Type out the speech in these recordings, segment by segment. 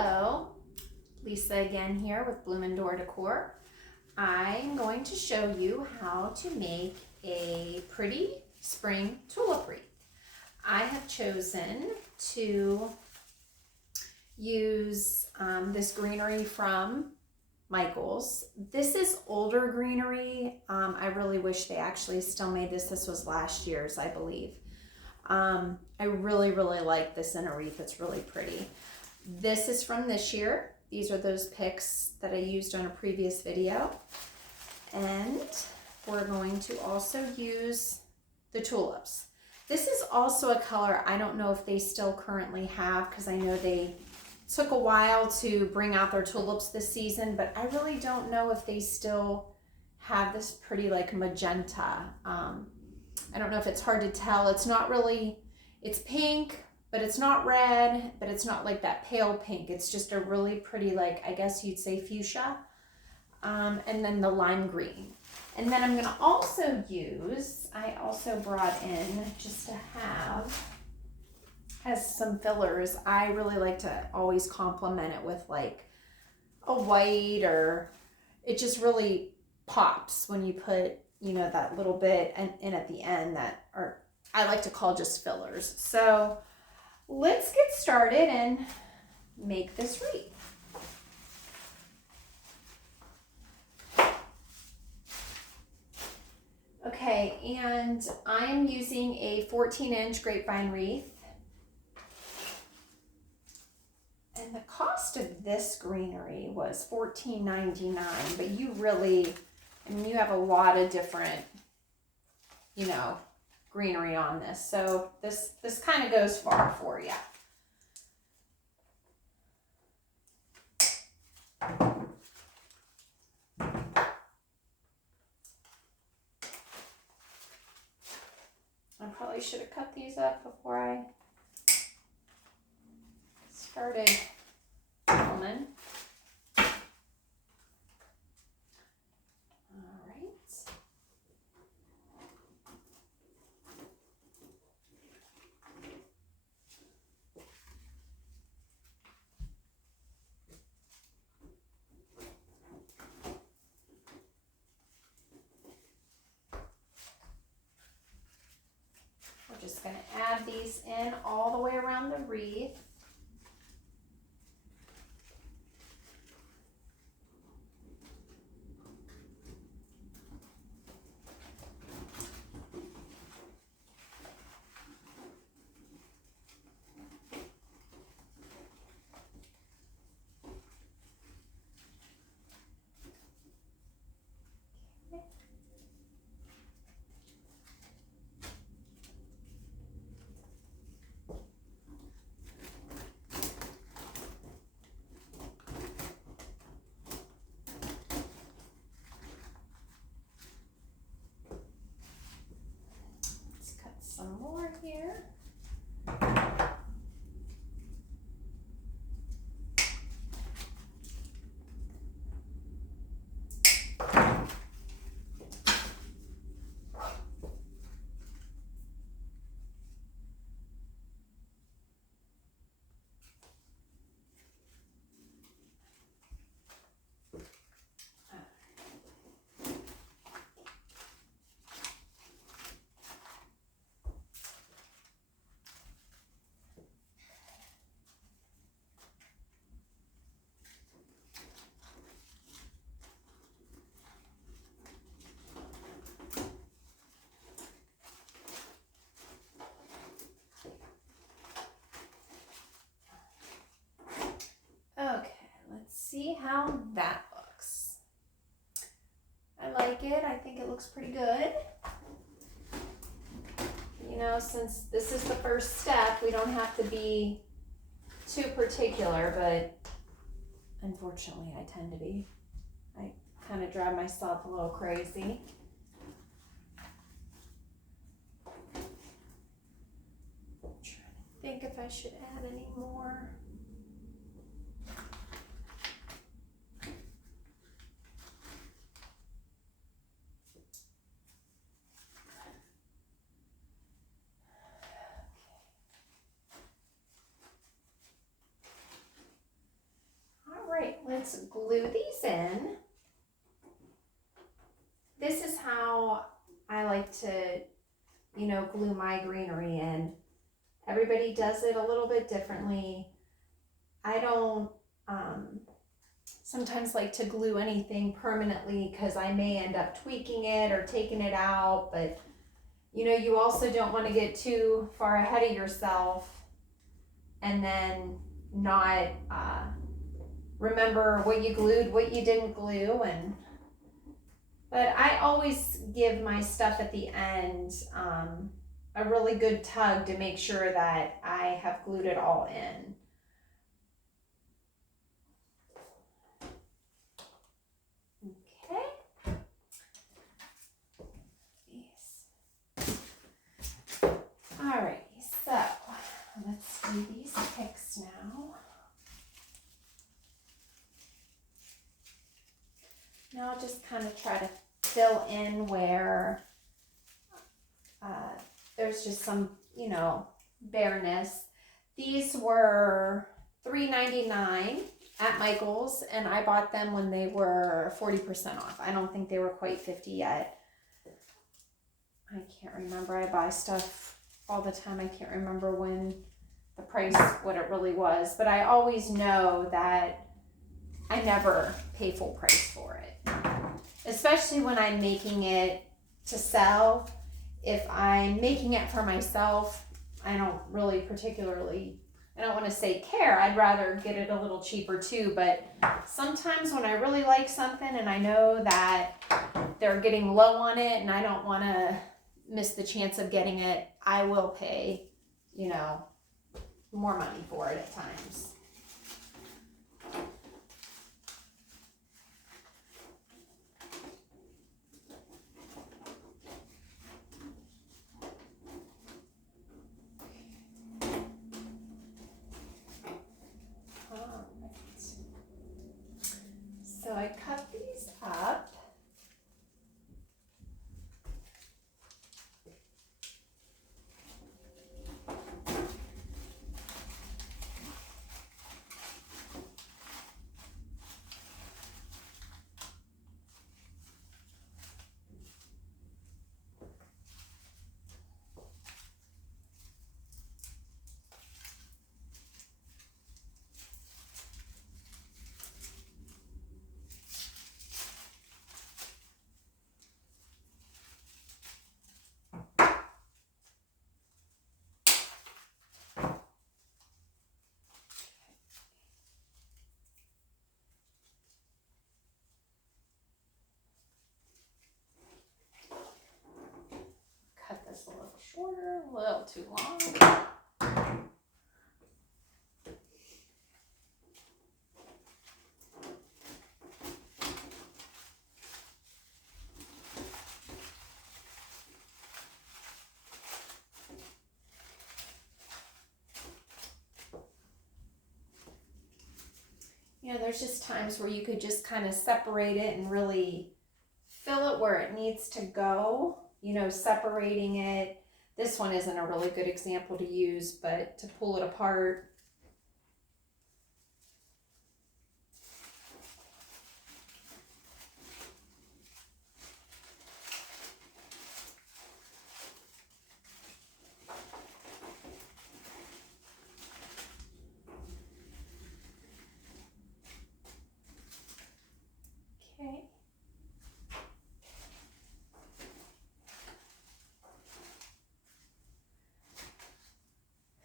Hello, Lisa again here with Bloom & Door Decor. I'm going to show you how to make a pretty spring tulip wreath. I have chosen to use this greenery from Michael's. This is older greenery. I really wish they actually still made this. This was last year's, I believe. I really like this in a wreath. It's really pretty. This is from this year. These are those picks that I used on a previous video. And we're going to also use the tulips. This is also a color I don't know if they still currently have, because I know they took a while to bring out their tulips this season, but I really don't know if they still have this pretty like magenta. I don't know if it's hard to tell. It's not really, it's pink, but it's not red, but it's not like that pale pink. It's just a really pretty, like, I guess you'd say fuchsia. And then the lime green. And then I'm gonna also use, I also brought in just to have, has some fillers. I really like to always complement it with like a white, or it just really pops when you put, you know, that little bit in at the end that are, I like to call just fillers. So let's get started and make this wreath. Okay, and I am using a 14-inch grapevine wreath. And the cost of this greenery was $14.99, but you really, I mean, you have a lot of different, you know, greenery on this. So this kind of goes far for you. I probably should have cut these up before I started filming. All right. We're just going to add these in all the way around the wreath. Some more here. Okay, let's see how that looks. I like it. I think it looks pretty good. You know, since this is the first step, we don't have to be too particular, but unfortunately I tend to be. I kind of drive myself a little crazy. I'm trying to think if I should add any more. let's glue these in. This is how I like to, you know, glue my greenery in. Everybody does it a little bit differently. I don't sometimes like to glue anything permanently because I may end up tweaking it or taking it out, but you know, you also don't want to get too far ahead of yourself and then not remember what you glued, what you didn't glue. But I always give my stuff at the end a really good tug to make sure that I have glued it all in. Okay. Alrighty, so let's do these picks now. Now I'll just kind of try to fill in where there's just some, you know, bareness. These were $3.99 at Michael's, and I bought them when they were 40% off. I don't think they were quite 50 yet. I can't remember. I buy stuff all the time. I can't remember when the price, what it really was, but I always know that I never pay full price for it, especially when I'm making it to sell. If I'm making it for myself, I don't really particularly, I don't want to say care. I'd rather get it a little cheaper too, but sometimes when I really like something and I know that they're getting low on it and I don't want to miss the chance of getting it, I will pay, you know, more money for it at times. So I cut these up. Cut this a little shorter, a little too long. You know, there's just times where you could just kind of separate it and really fill it where it needs to go, you know, separating it. This one isn't a really good example to use, but to pull it apart. Okay.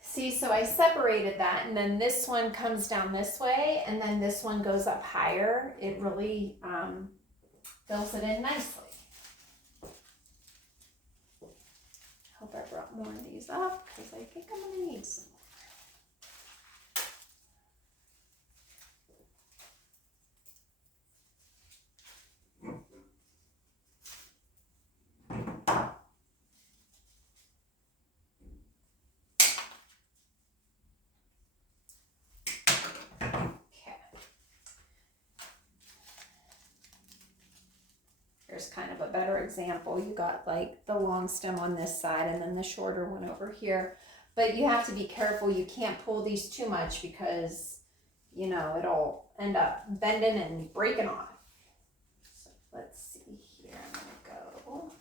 See, so I separated that, and then this one comes down this way, and then this one goes up higher. It really fills it in nicely. Hope I brought more of these up, because I think I'm going to need some. Here's kind of a better example. You got like the long stem on this side and then the shorter one over here. But you have to be careful. You can't pull these too much because you know, it'll end up bending and breaking off. So let's see here. I'm gonna go.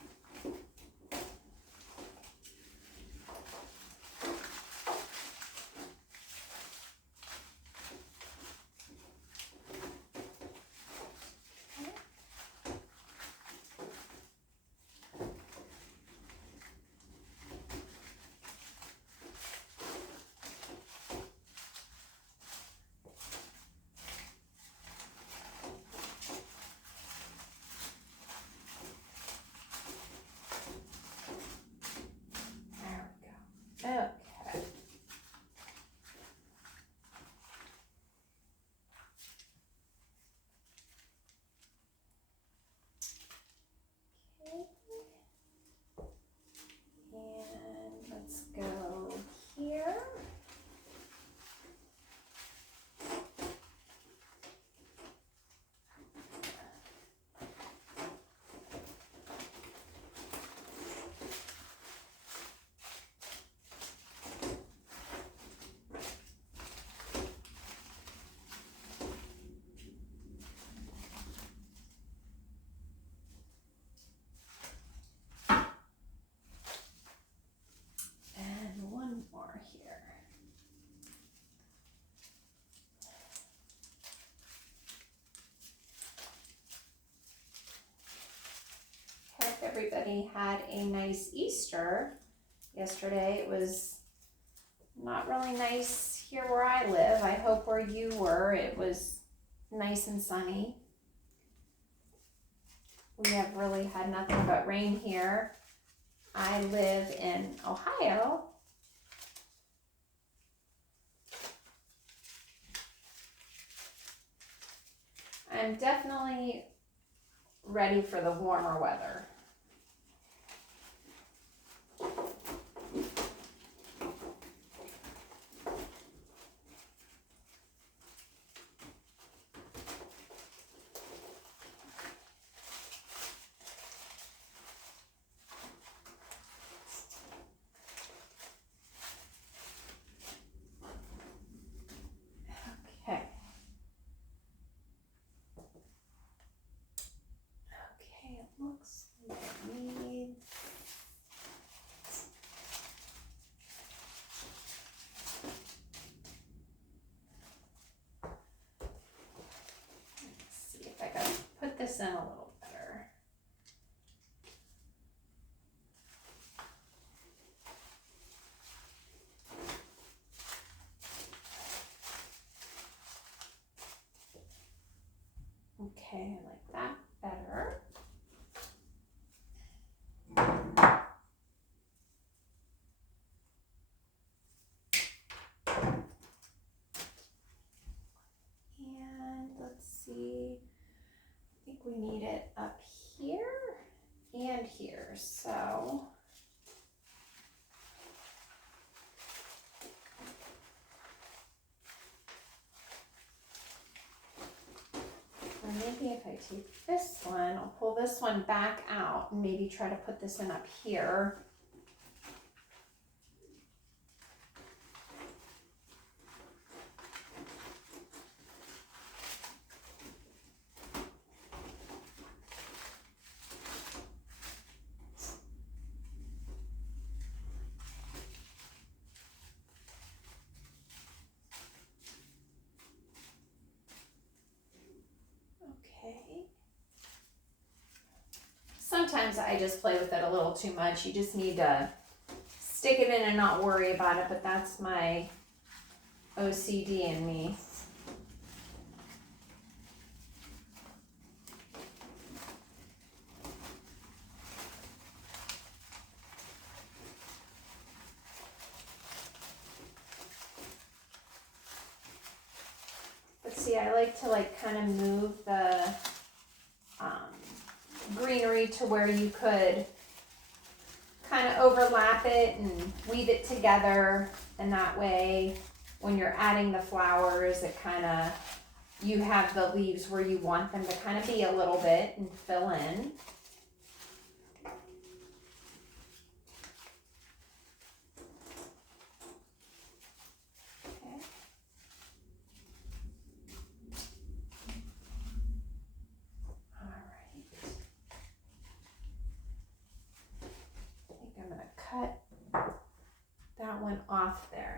Okay. And let's go here. And one more here. Hope everybody had a nice Easter yesterday. It was not really nice here where I live. I hope where you were it was nice and sunny. We have really had nothing but rain here. I live in Ohio. I'm definitely ready for the warmer weather. Looks like it needs let's see if I can put this in a little better. Okay, I like that better. I think we need it up here and here, so or maybe if I take this one, I'll pull this one back out and maybe try to put this in up here. Sometimes I just play with it a little too much. You just need to stick it in and not worry about it, but that's my OCD in me. But see, I like to kind of move the greenery to where you could kind of overlap it and weave it together, and that way when you're adding the flowers it kind of, you have the leaves where you want them to kind of be a little bit and fill in.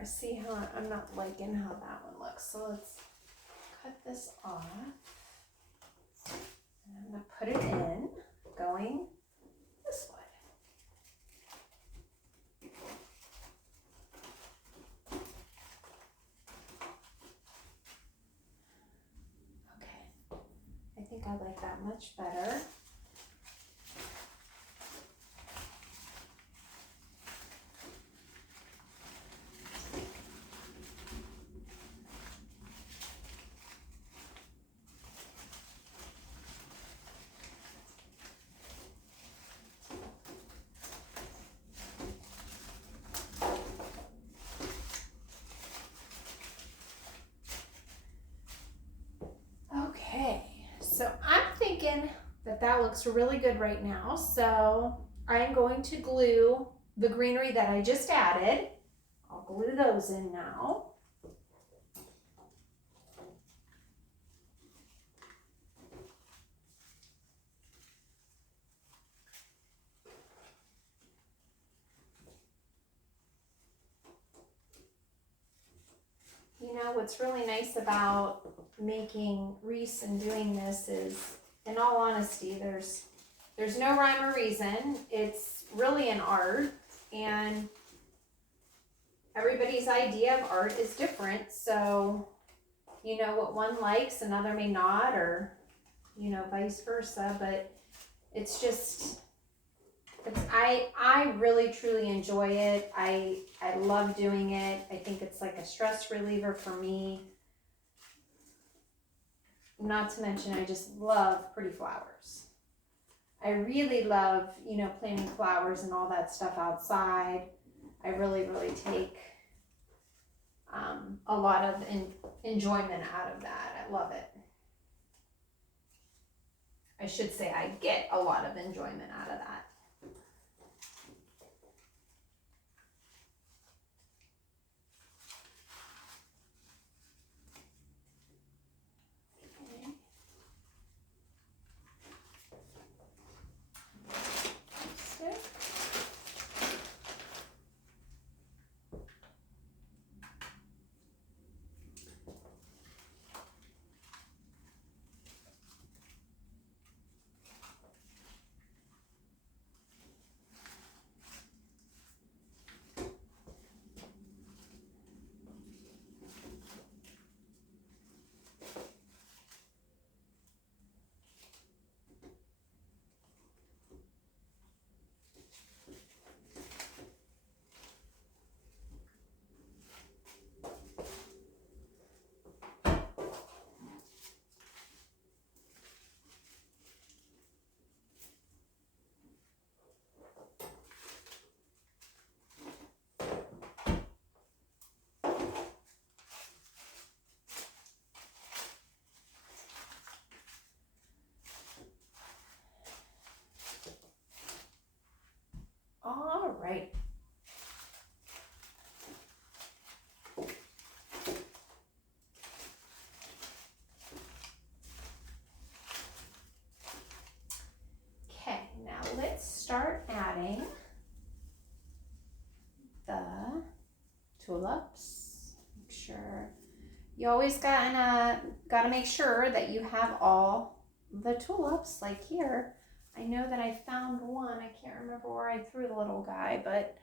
See how I'm not liking how that one looks. So let's cut this off. And I'm gonna put it in, going this way. Okay, I think I like that much better. So I'm thinking that that looks really good right now. So I'm going to glue the greenery that I just added. I'll glue those in now. You know, what's really nice about making wreaths and doing this is, in all honesty, there's no rhyme or reason. It's really an art, and everybody's idea of art is different. So, you know, what one likes, another may not, or, you know, vice versa. But it's just, I really truly enjoy it. I love doing it. I think it's like a stress reliever for me. Not to mention, I just love pretty flowers. I really love, you know, planting flowers and all that stuff outside. I really take a lot of enjoyment out of that. I love it. I should say I get a lot of enjoyment out of that. All right. Okay, now let's start adding the tulips. Make sure you always gotta make sure that you have all the tulips. Like here, I know that I found one. I can't remember where I threw the little guy, but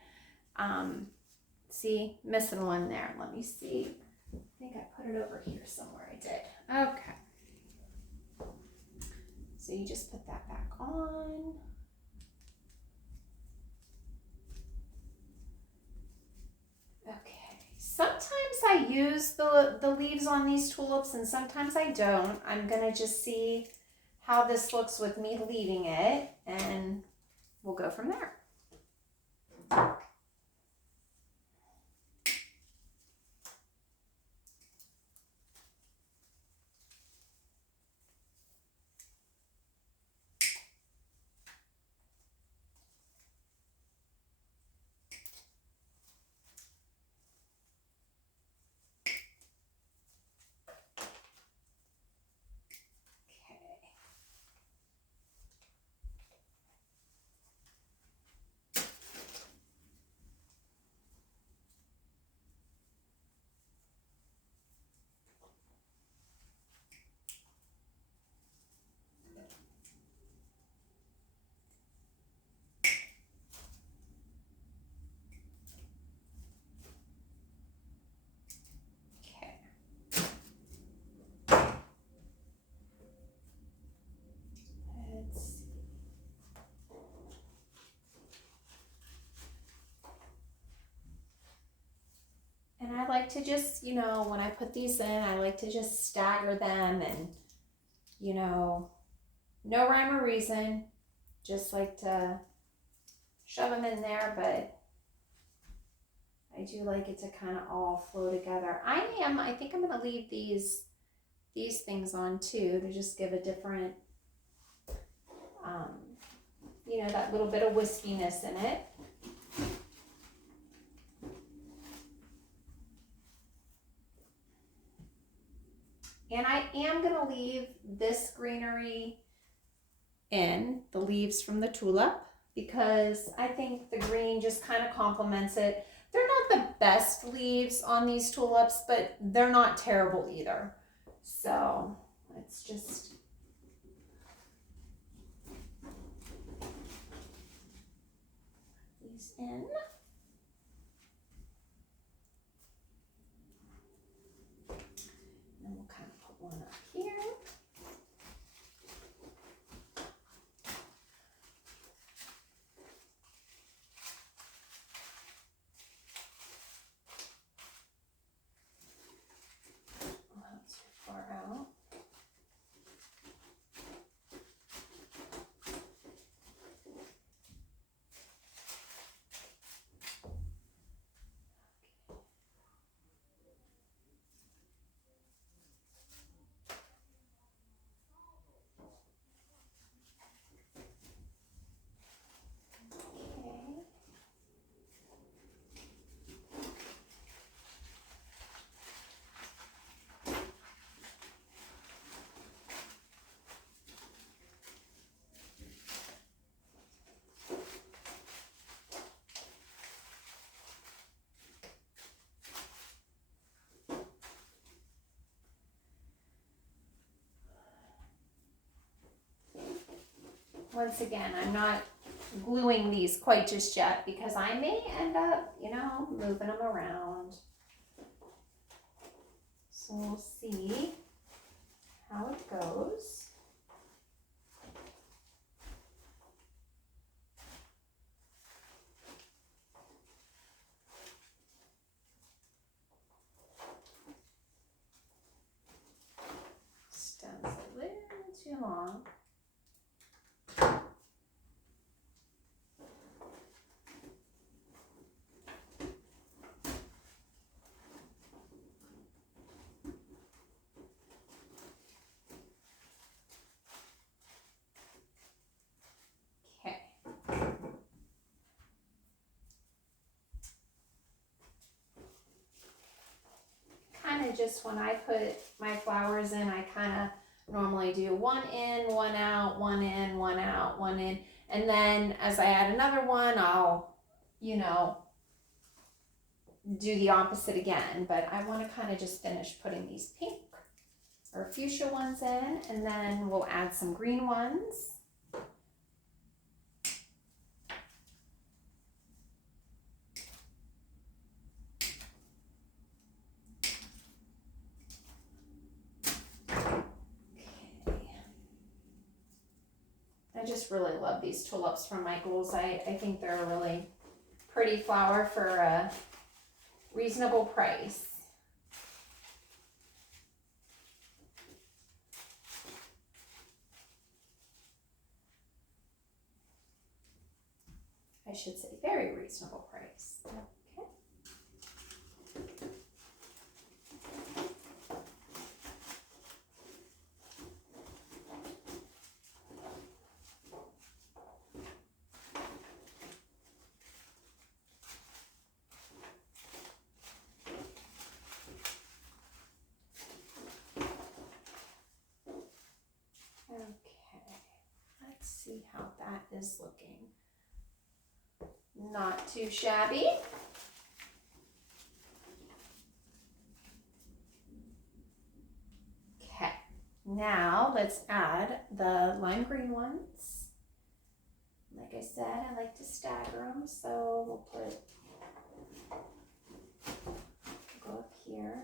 see, missing one there. Let me see. I think I put it over here somewhere. I did. Okay. So you just put that back on. Okay. Sometimes I use the leaves on these tulips and sometimes I don't. I'm gonna just see how this looks with me leaving it, and we'll go from there. to just, you know, when I put these in, I like to just stagger them and, you know, no rhyme or reason. Just like to shove them in there, but I do like it to kind of all flow together. I think I'm going to leave these things on too to just give a different, you know, that little bit of wispiness in it. And I am going to leave this greenery in, the leaves from the tulip, because I think the green just kind of complements it. They're not the best leaves on these tulips, but they're not terrible either. So let's just put these in. And we'll kind of put one up here. Out. Once again, I'm not gluing these quite just yet because I may end up, you know, moving them around. So we'll see how it goes. Stem's a little too long. Just when I put my flowers in, I kind of normally do one in, one out, one in, one out, one in, and then as I add another one, I'll, you know, do the opposite again. But I want to kind of just finish putting these pink or fuchsia ones in, and then we'll add some green ones. I just really love these tulips from Michael's. I think they're a really pretty flower for a reasonable price. I should say very reasonable price. Okay. See how that is looking. Not too shabby. Okay, now let's add the lime green ones. Like I said, I like to stagger them, so we'll go up here.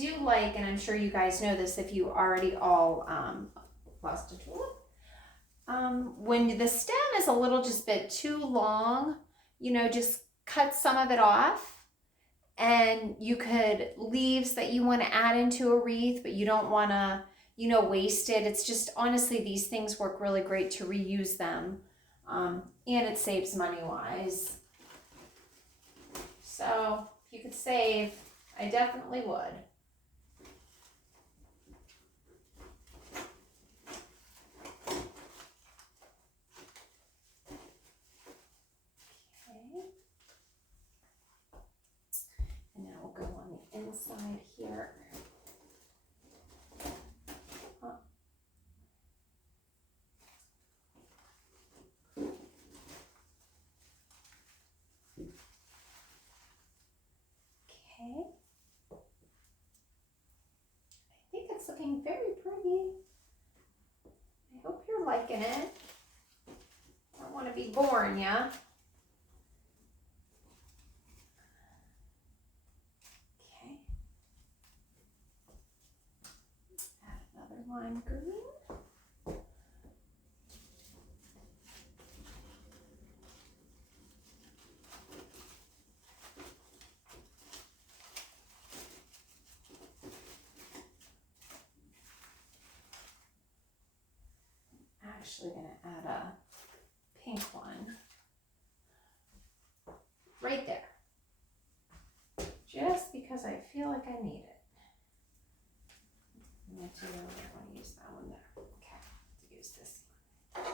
do like, and I'm sure you guys know this if you already all lost a tulip. When the stem is a little just bit too long, you know, just cut some of it off. And you could, leaves that you want to add into a wreath, but you don't want to, you know, waste it. It's just, honestly, these things work really great to reuse them. And it saves money-wise. So, if you could save, I definitely would. And now we'll go on the inside here. Okay. I think it's looking very pretty. I hope you're liking it. I don't want to be boring ya. Okay. Add another lime green. Actually going to add a pink one right there, just because I feel like I need it. I want to use that one there. Okay, let's use this one.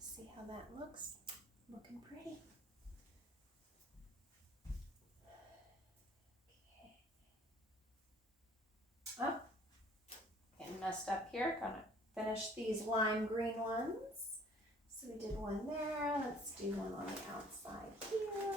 See how that looks? Looking pretty. Okay. Oh, getting messed up here. Gonna finish these lime green ones. So we did one there. Let's do one on the outside here.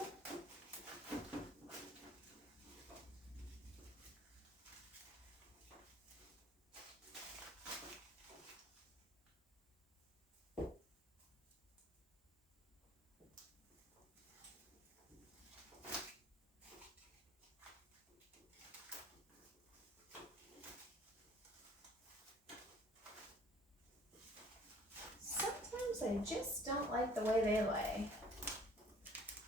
I just don't like the way they lay.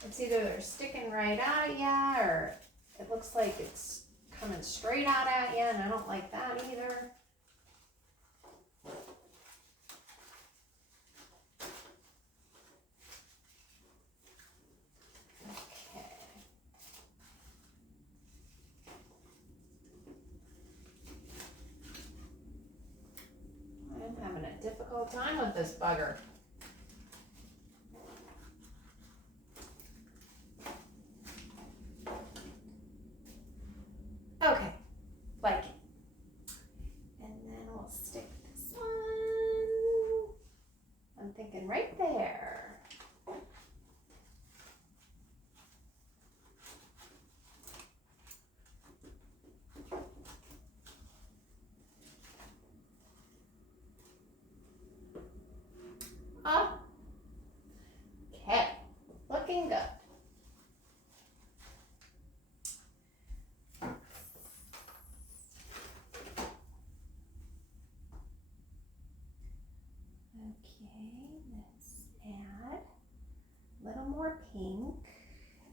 It's either they're sticking right out at ya, or it looks like it's coming straight out at ya, and I don't like that either. Okay. I'm having a difficult time with this bugger. Okay, like it. And then we'll stick this one, I'm thinking right there. Oh, okay, looking good. Okay, let's add a little more pink.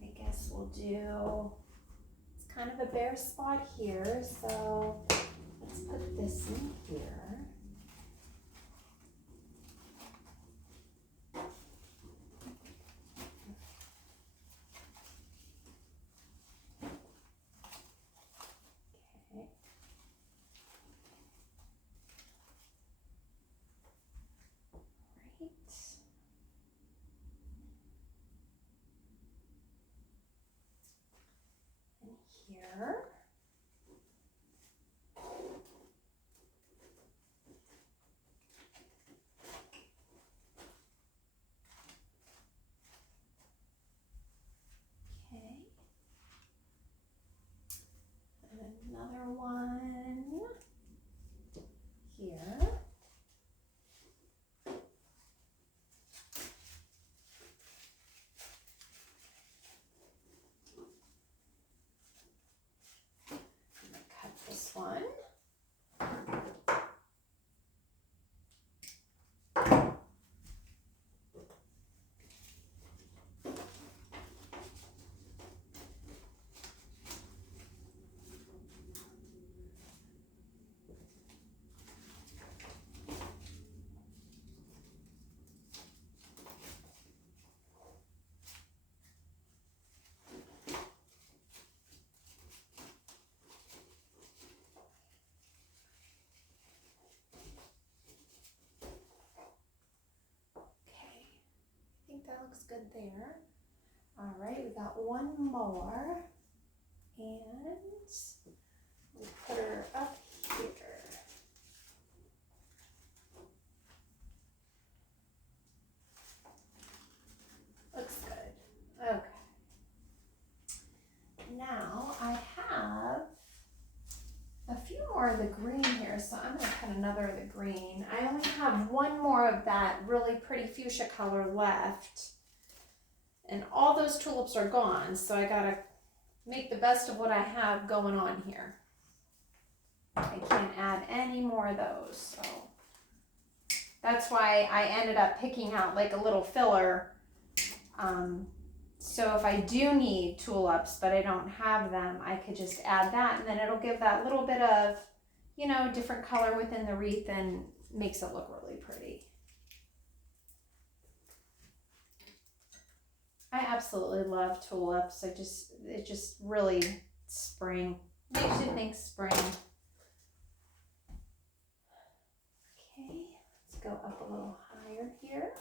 I guess we'll do, it's kind of a bare spot here, so let's put this in here. Okay. here. Okay. And another one here. I'm gonna cut this one. I think that looks good there. All right, we got one more, and we put her up here. Looks good. Okay. Now I have a few more of the green here, so I'm going to cut another of the green. I only have one more of that really pretty fuchsia color left. And all those tulips are gone, so I got to make the best of what I have going on here. I can't add any more of those, so that's why I ended up picking out like a little filler. So if I do need tulips, but I don't have them, I could just add that, and then it'll give that little bit of, you know, different color within the wreath and makes it look really pretty. I absolutely love tulips. It just really spring. Makes you think spring. Okay, let's go up a little higher here.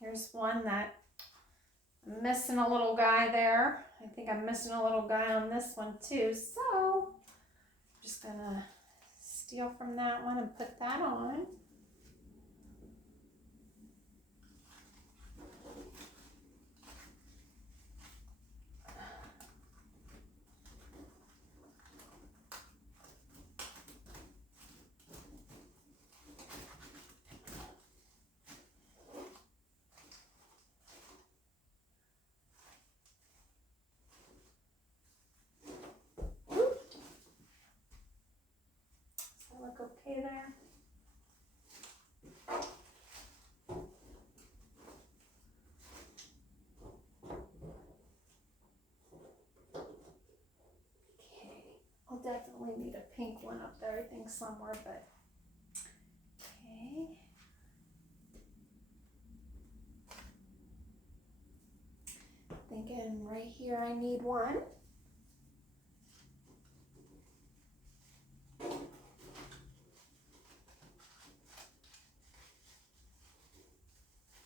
Here's one that I'm missing a little guy there. I think I'm missing a little guy on this one too. So I'm just gonna steal from that one and put that on. Look okay there. Okay, I'll definitely need a pink one up there, I think somewhere, but okay. Thinking right here I need one.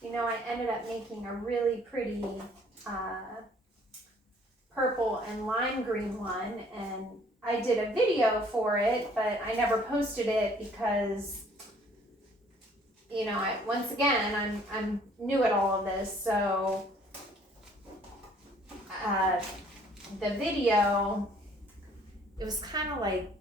You know, I ended up making a really pretty purple and lime green one, and I did a video for it, but I never posted it because, you know, once again, I'm new at all of this, so the video, it was kind of like,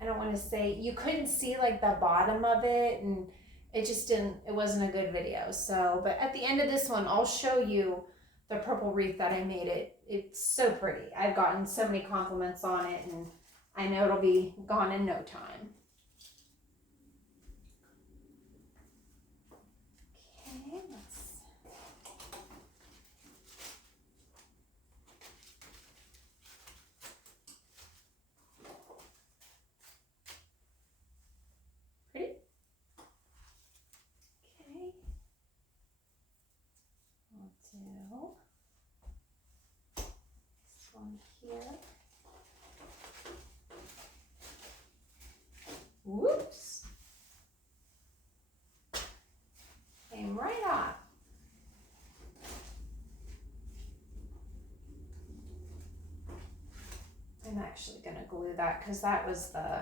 I don't want to say, you couldn't see like the bottom of it, and it just didn't, it wasn't a good video. So, but at the end of this one, I'll show you the purple wreath that I made it. It's so pretty. I've gotten so many compliments on it, and I know it'll be gone in no time. Okay, let's... Pretty? Okay. I'll do this one here. actually going to glue that because that was the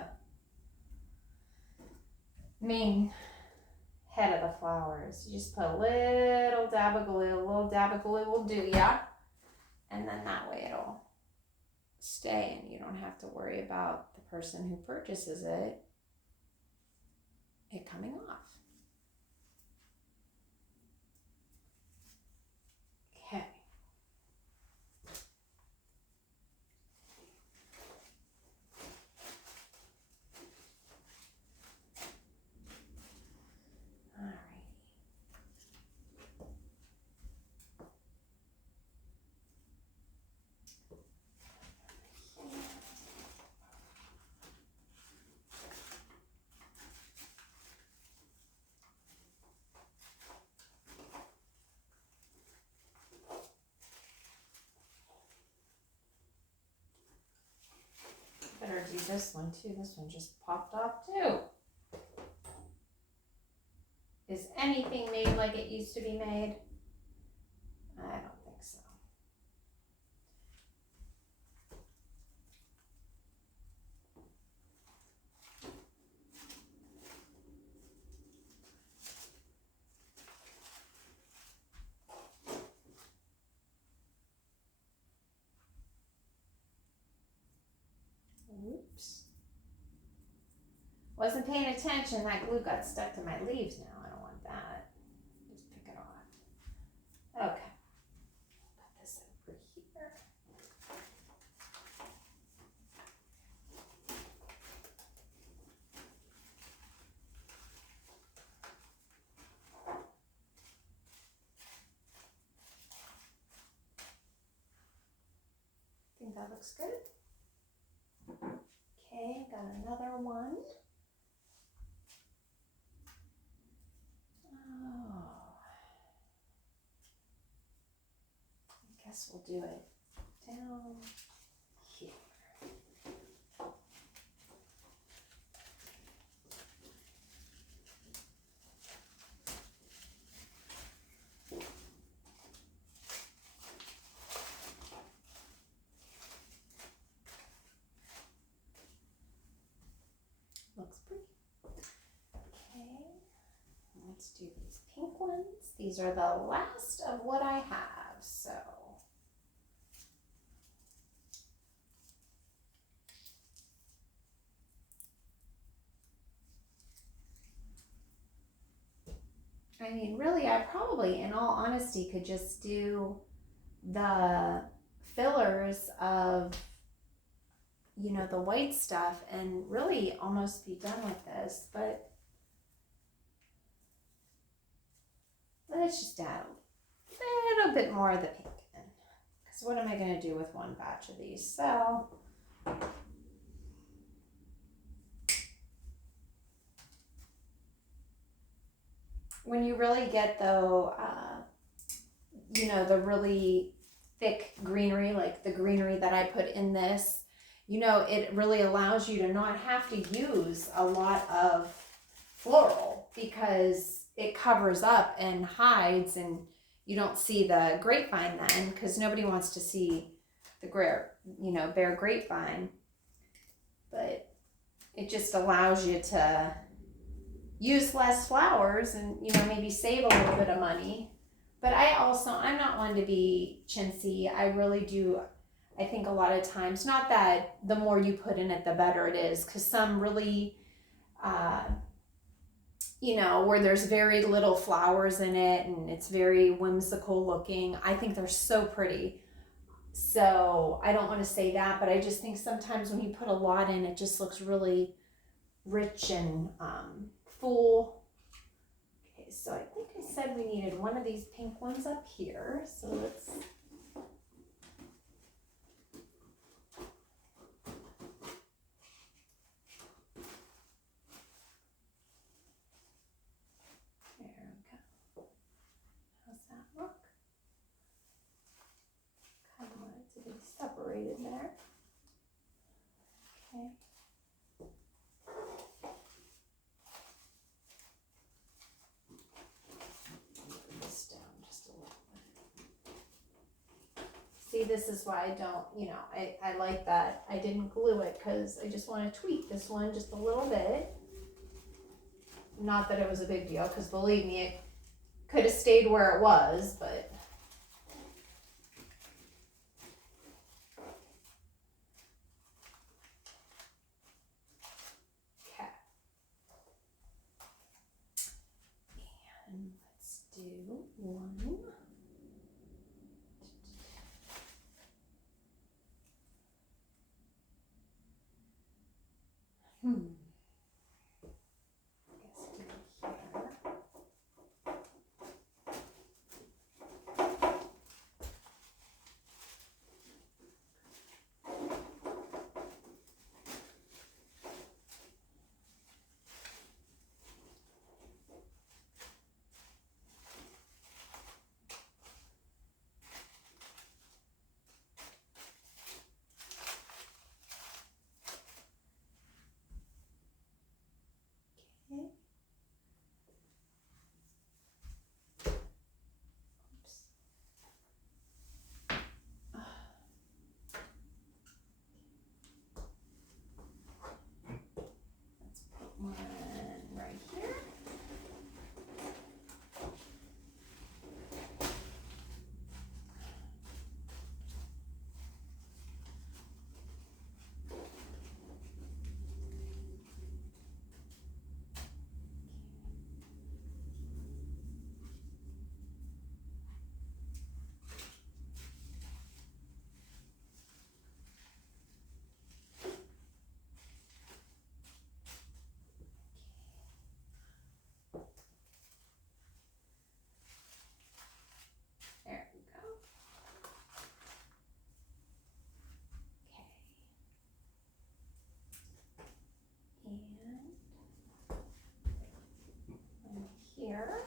main head of the flowers. You just put a little dab of glue. A little dab of glue will do ya. And then that way it'll stay and you don't have to worry about the person who purchases it coming off. Okay. Better do this one too. This one just popped off too. Is anything made like it used to be made? I don't think so. Oops. Wasn't paying attention. That glue got stuck to my leaves now. I don't want that. Just pick it off. Okay. Put this over here. I think that looks good. Okay, got another one. Oh, I guess we'll do it down here. Looks pretty. Okay, let's do these pink ones. These are the last of what I have, so. I mean, really, I probably, in all honesty, could just do the fillers of, you know, the white stuff and really almost be done with this, but let's just add a little bit more of the pink in, because what am I going to do with one batch of these? So when you really get though, you know, the really thick greenery, like the greenery that I put in this, you know, it really allows you to not have to use a lot of floral because it covers up and hides and you don't see the grapevine then because nobody wants to see the bare grapevine. But it just allows you to use less flowers and, you know, maybe save a little bit of money. But I'm not one to be chintzy. I really do. I think a lot of times, not that the more you put in it, the better it is, because some really, you know, where there's very little flowers in it and it's very whimsical looking, I think they're so pretty. So I don't want to say that, but I just think sometimes when you put a lot in, it just looks really rich and full. Okay, so I think I said we needed one of these pink ones up here. So let's... separated there. Okay. Put this down just a little bit. this is why I don't, you know, I like that I didn't glue it, because I just want to tweak this one just a little bit. Not that it was a big deal, because believe me, it could have stayed where it was, but. Okay. And let's do one. Guess do here. Okay. Oops. Let's put one right here. There we go. Okay. And here.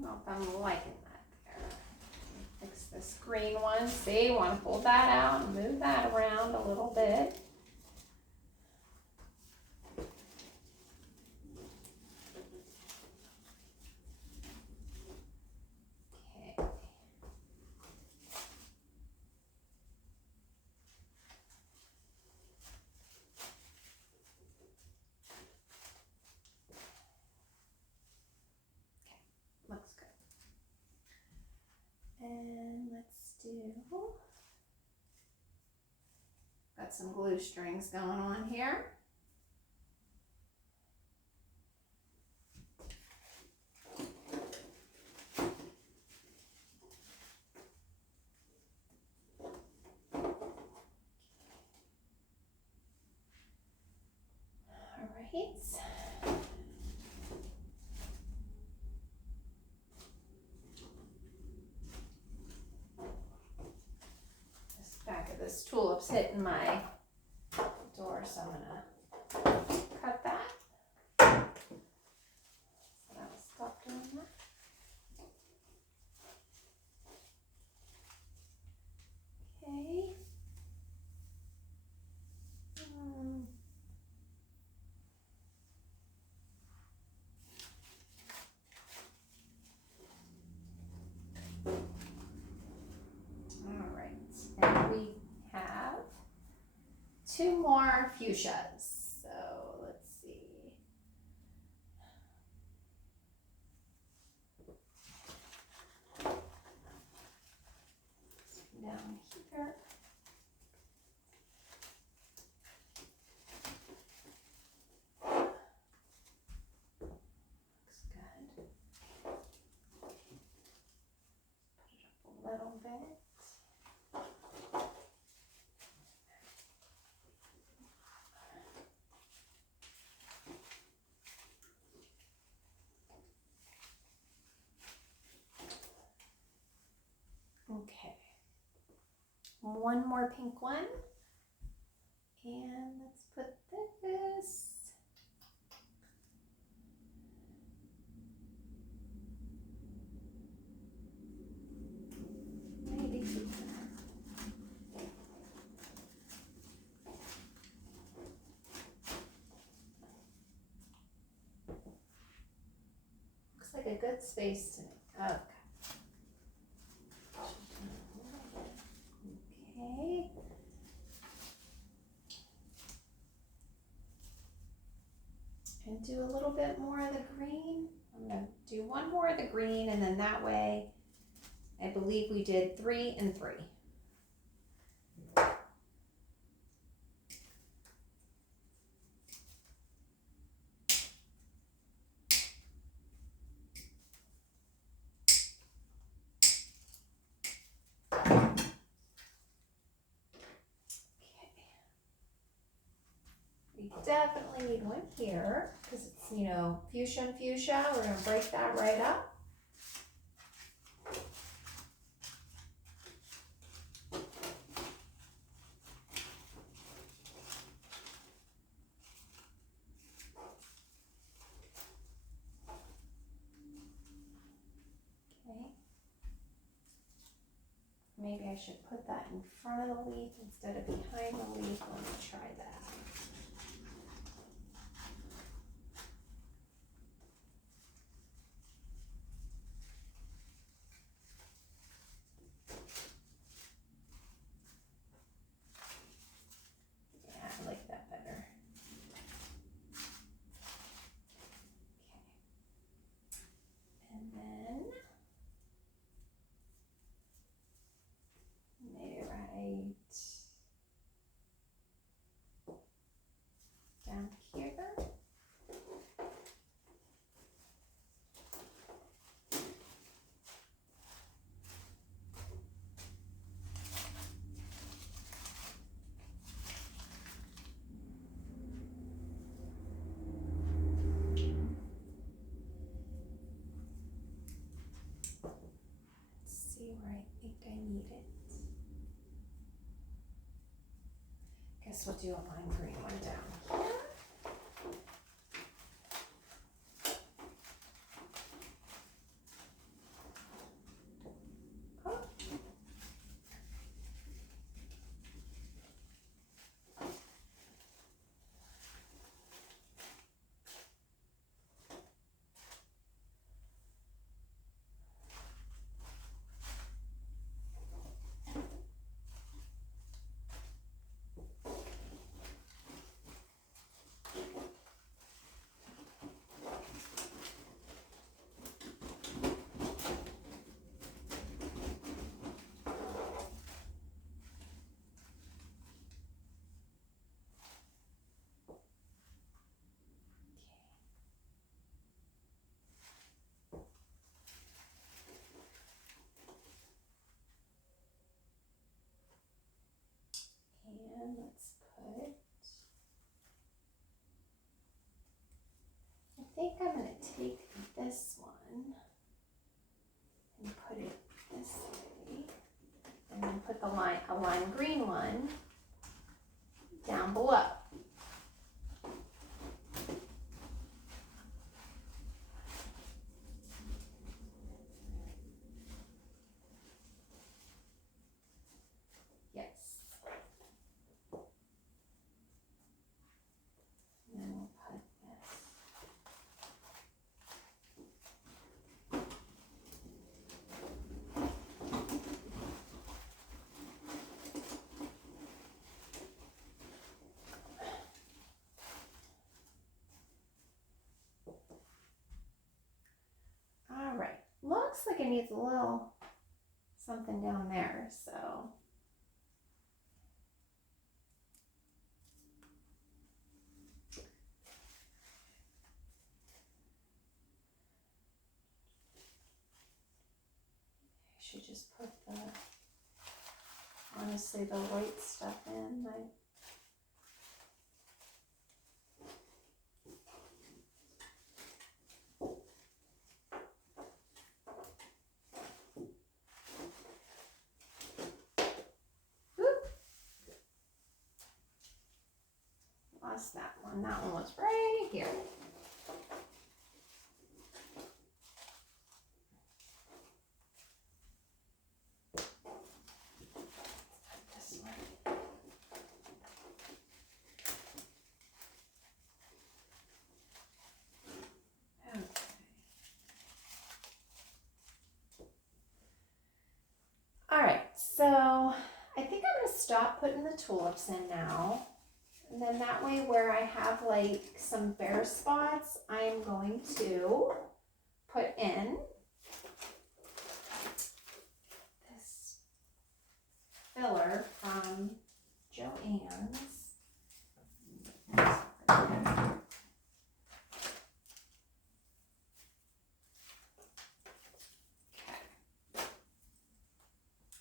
Well, I'm liking that there. Fix this green one. See, want to pull that out and move that around a little bit. Okay. Looks good. And let's do, got some glue strings going on here. All right. This back of this tulip's hitting my door, so I'm gonna cut that. So that'll stop doing that. Okay. All right, and we have two more fuchsias. So let's see. Down here. Looks good. Put it up a little bit. Okay. One more pink one. And let's put this. Looks like a good space to me. Okay. Okay. And do a little bit more of the green. I'm going to do one more of the green, and then that way, I believe we did 3 and 3. We definitely need one here because it's, you know, fuchsia and fuchsia. We're going to break that right up. Okay. Maybe I should put that in front of the leaf instead of behind the leaf. Let me try that. Yeah, I like that better. Okay. And then maybe right down here. Let's see where I think I need it. Guess we'll do a lime green one down here. Oh. And let's put, I think I'm going to take this one and put it this way, and then put the a lime green one down below. Yes. And then we'll put this. All right, looks like it needs a little something down there, so. I should just put the, honestly, the white stuff in. Lost that one. That one was right here. This one. Okay. putting the tulips in now. And then that way where I have like some bare spots, I am going to put in this filler from Joann's.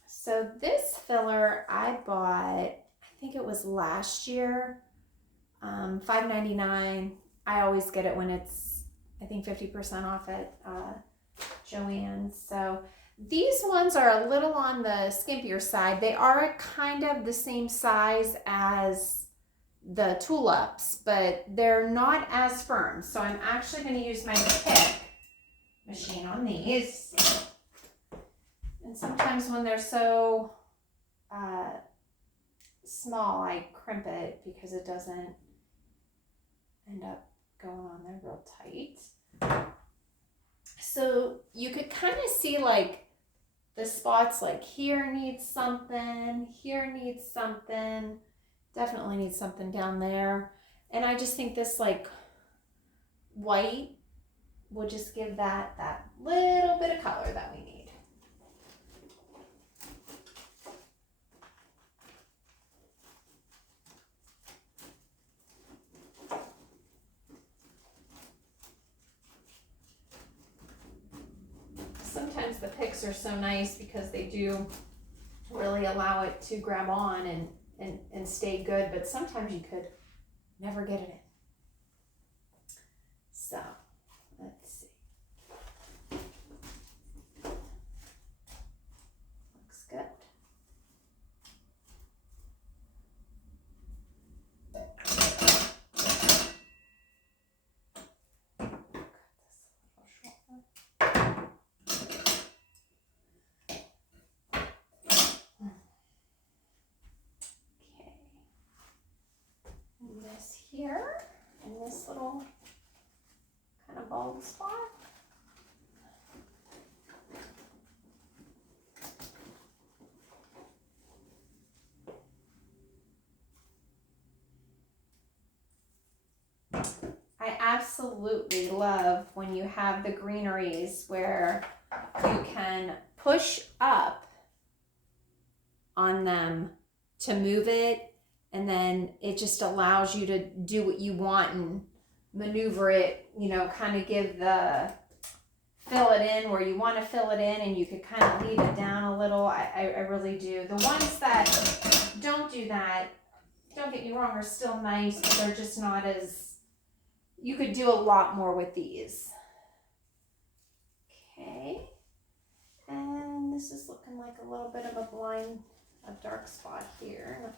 So this filler I bought, I think it was last year, $5.99. I always get it when it's, I think 50% off at Joann's. So these ones are a little on the skimpier side. They are kind of the same size as the tulips, but they're not as firm. So I'm actually going to use my pick machine on these. And sometimes when they're so small, I crimp it because it doesn't end up going on there real tight. So you could kind of see like the spots, like here needs something, here needs something, definitely needs something down there. And I just think this like white will just give that little bit of color that we need. Sometimes the picks are so nice because they do really allow it to grab on and stay good, but sometimes you could never get it in. So, let's see. Looks good. This here in this little kind of bald spot. I absolutely love when you have the greeneries where you can push up on them to move it, and then it just allows you to do what you want and maneuver it, you know, kind of fill it in where you want to fill it in, and you could kind of leave it down a little. I really do. The ones that don't do that, don't get me wrong, are still nice, but they're just not as, you could do a lot more with these. Okay. And this is looking like a little bit of a dark spot here.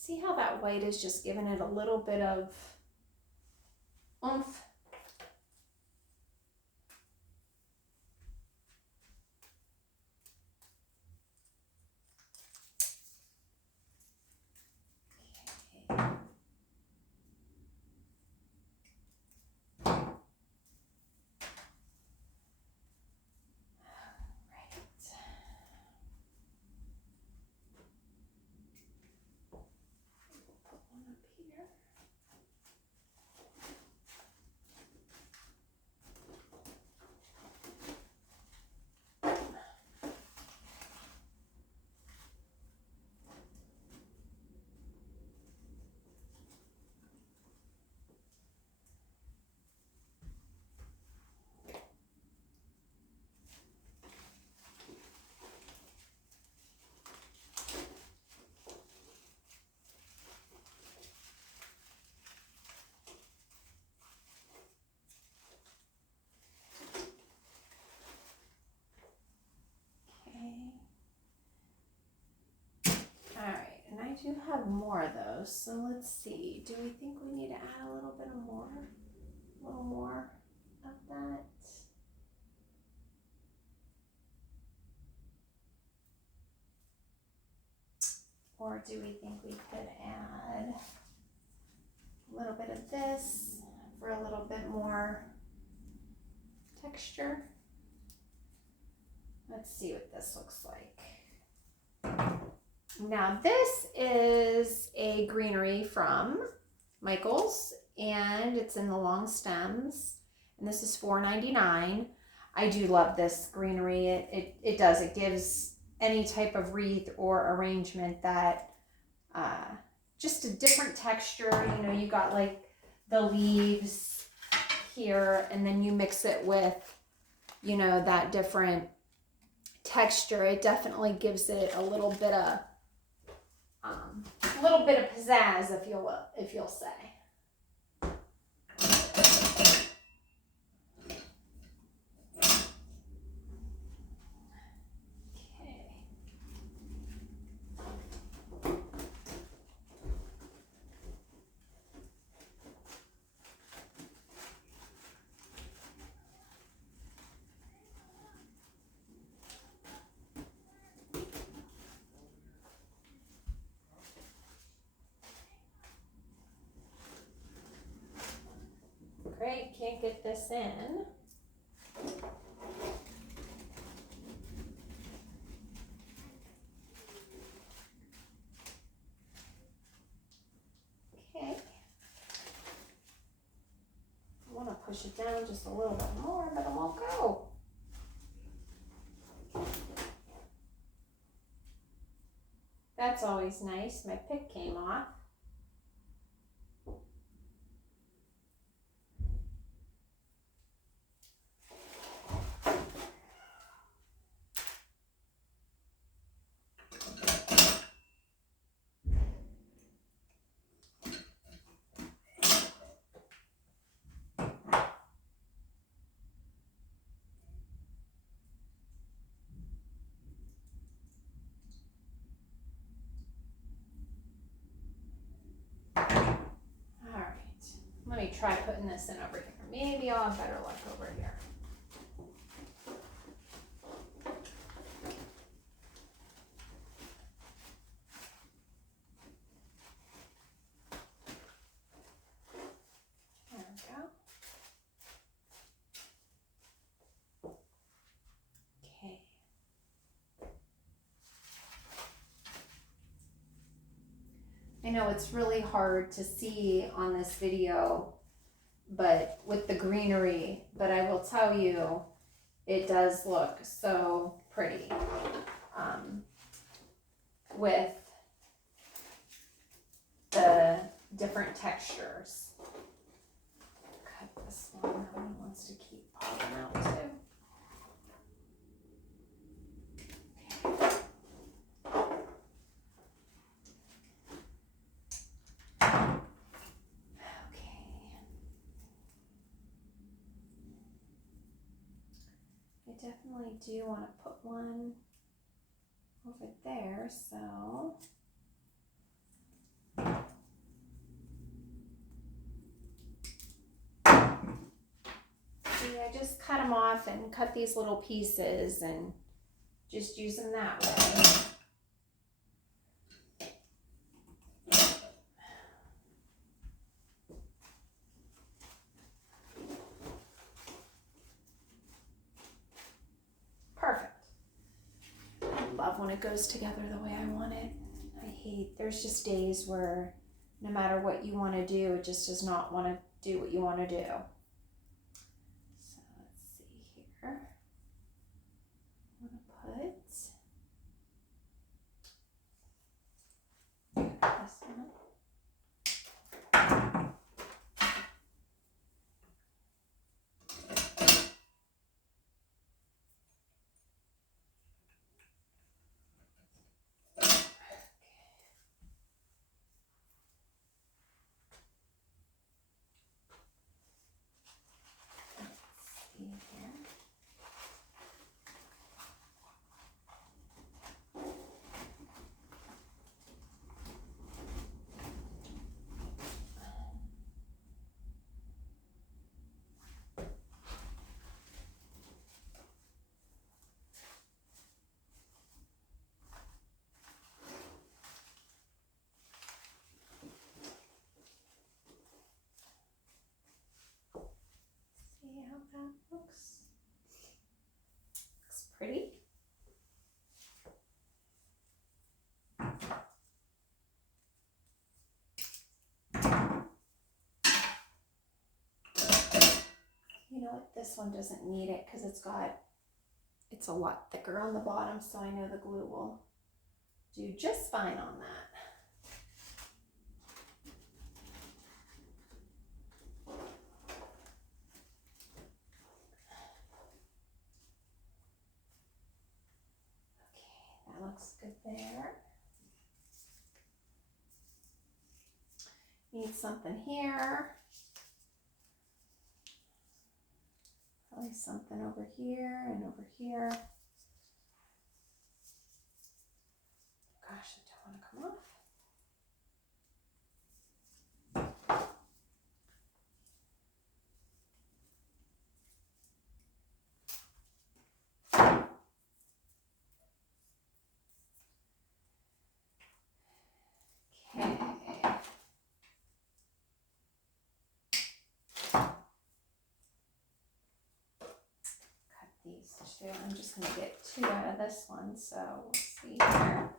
See how that white is just giving it a little bit of oomph? more of those. So let's see. Do we think we need to add a little bit of more? A little more of that? Or do we think we could add a little bit of this for a little bit more texture? Let's see what this looks like. Now this is a greenery from Michaels, and it's in the long stems, and this is $4.99. I do love this greenery. It does. It gives any type of wreath or arrangement that just a different texture. You know, you got like the leaves here, and then you mix it with, you know, that different texture. It definitely gives it a little bit of pizzazz, if you'll say. Great, can't get this in. Okay. I want to push it down just a little bit more, but it won't go. That's always nice. My pick came off. Let me try putting this in over here. Maybe I'll have better luck over here. There we go. Okay. I know it's really hard to see on this video, but with the greenery, but I will tell you, it does look so pretty with the different textures. Cut this one. Who wants to keep popping out too? Definitely do want to put one over there, so see, I just cut them off and cut these little pieces and just use them that way. When it goes together the way I want it. There's just days where no matter what you want to do, it just does not want to do what you want to do. So let's see here. I'm going to put this one. You know what, this one doesn't need it because it's a lot thicker on the bottom, so I know the glue will do just fine on that. Okay, that looks good there. Need something here. Probably something over here and over here. Gosh, I don't want to come off. Okay. Cut these two. I'm just going to get 2 out of this one, so we'll see here.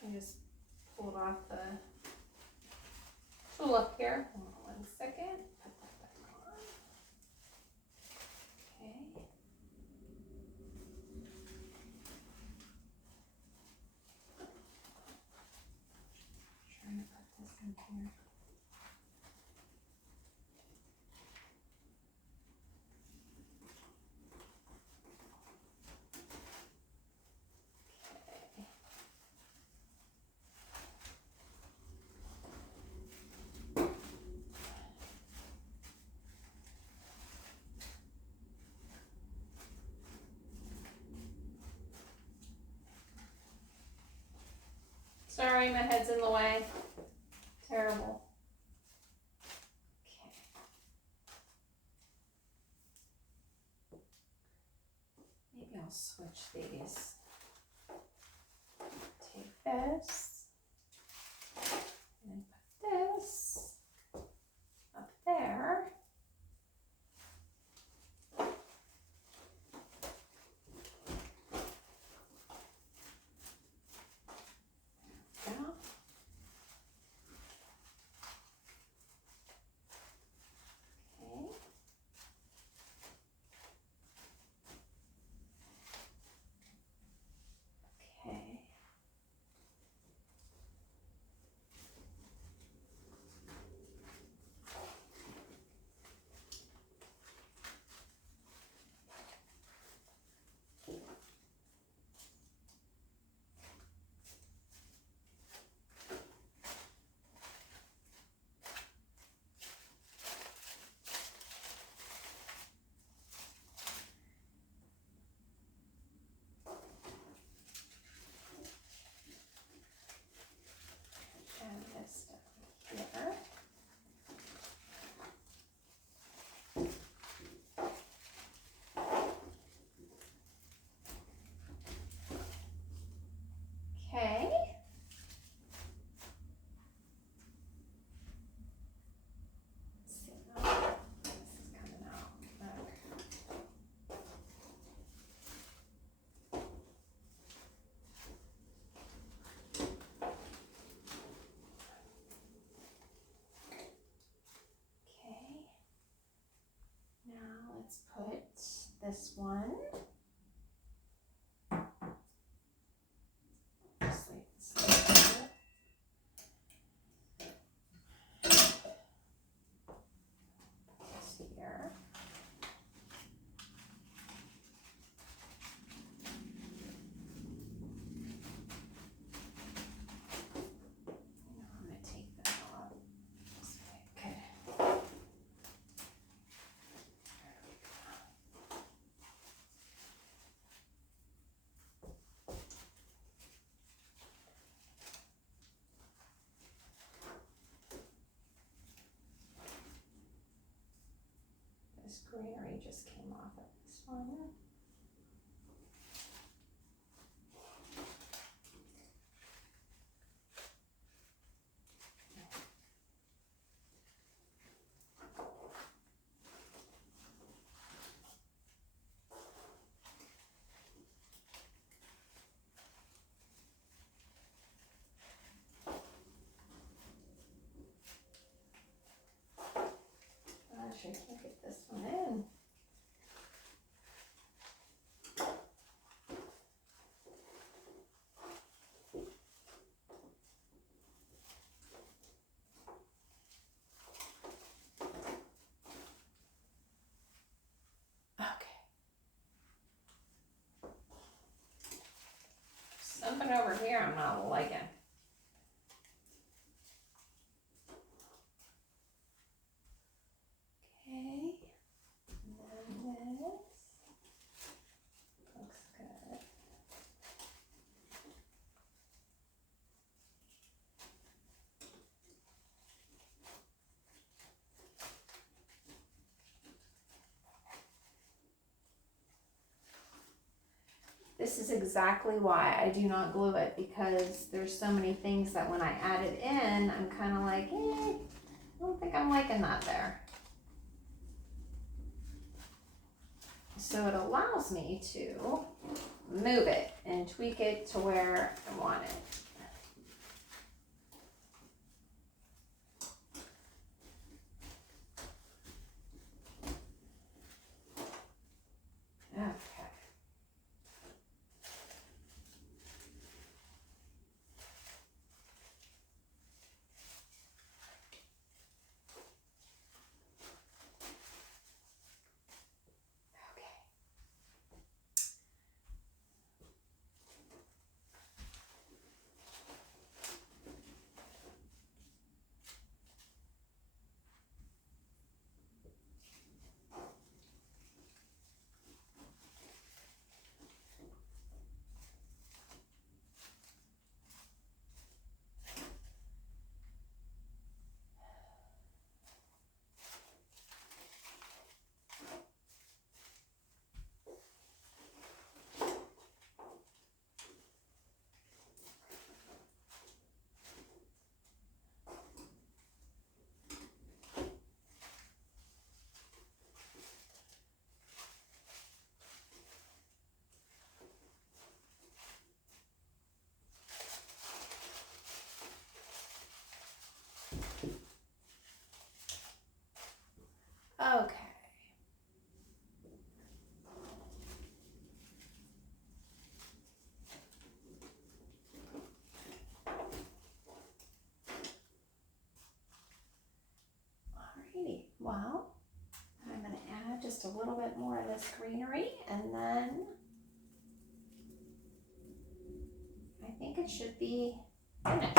I just pulled off the tulip here. Hold on 1 second. Put that back on. Okay. Trying to put this in here. Sorry, my head's in the way. Terrible. Okay. Maybe I'll switch these. Take this and put this up there. Okay. Let's see now. This is coming out. Okay. Now let's put this one. Just like this here. Here. I'm going to take that off. This way. Okay. greenery just came off of this one. Gosh, I can't get this one in. Something over here I'm not liking. Okay, and then this looks good. This is exactly why I do not glue it, because there's so many things that when I add it in, I'm kind of like, I don't think I'm liking that there. So it allows me to move it and tweak it to where I want it. Okay. Okay. Alrighty, well, I'm going to add just a little bit more of this greenery, and then I think it should be finished.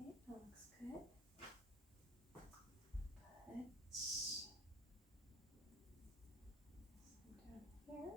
That looks good. Put some down here.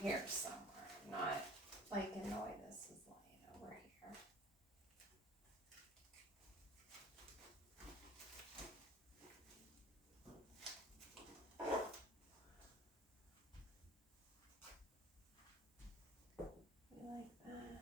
here somewhere. I'm not liking the way this is laying over here. Like that.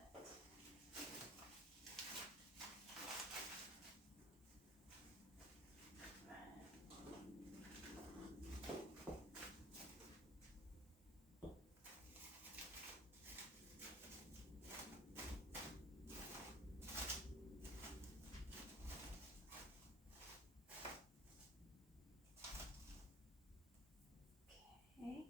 Okay.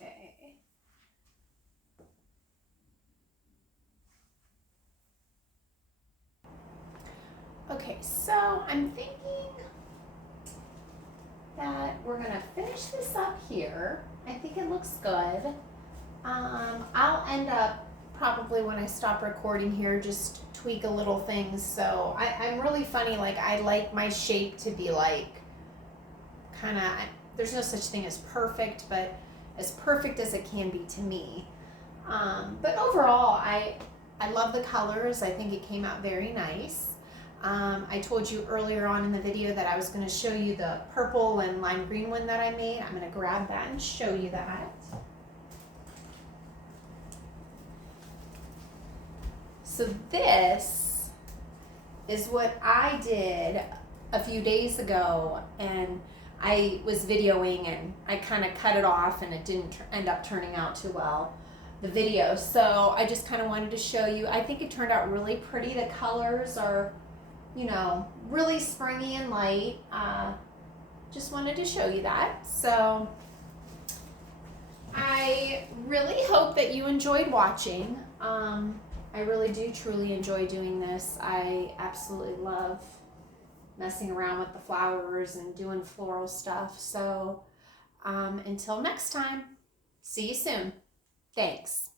Okay. Okay, so I'm thinking that we're gonna finish this up here. I think it looks good. I'll end up probably when I stop recording here just tweak a little things. So I'm really funny, like I like my shape to be like kind of, there's no such thing as perfect, but as perfect as it can be to me. But overall, I love the colors. I think it came out very nice. I told you earlier on in the video that I was going to show you the purple and lime green one that I made. I'm going to grab that and show you that. So this is what I did a few days ago, and I was videoing and I kind of cut it off and it didn't end up turning out too well, the video. So I just kind of wanted to show you. I think it turned out really pretty. The colors are, you know, really springy and light. Just wanted to show you that. So I really hope that you enjoyed watching. I really do truly enjoy doing this. I absolutely love messing around with the flowers and doing floral stuff. So until next time, see you soon. Thanks.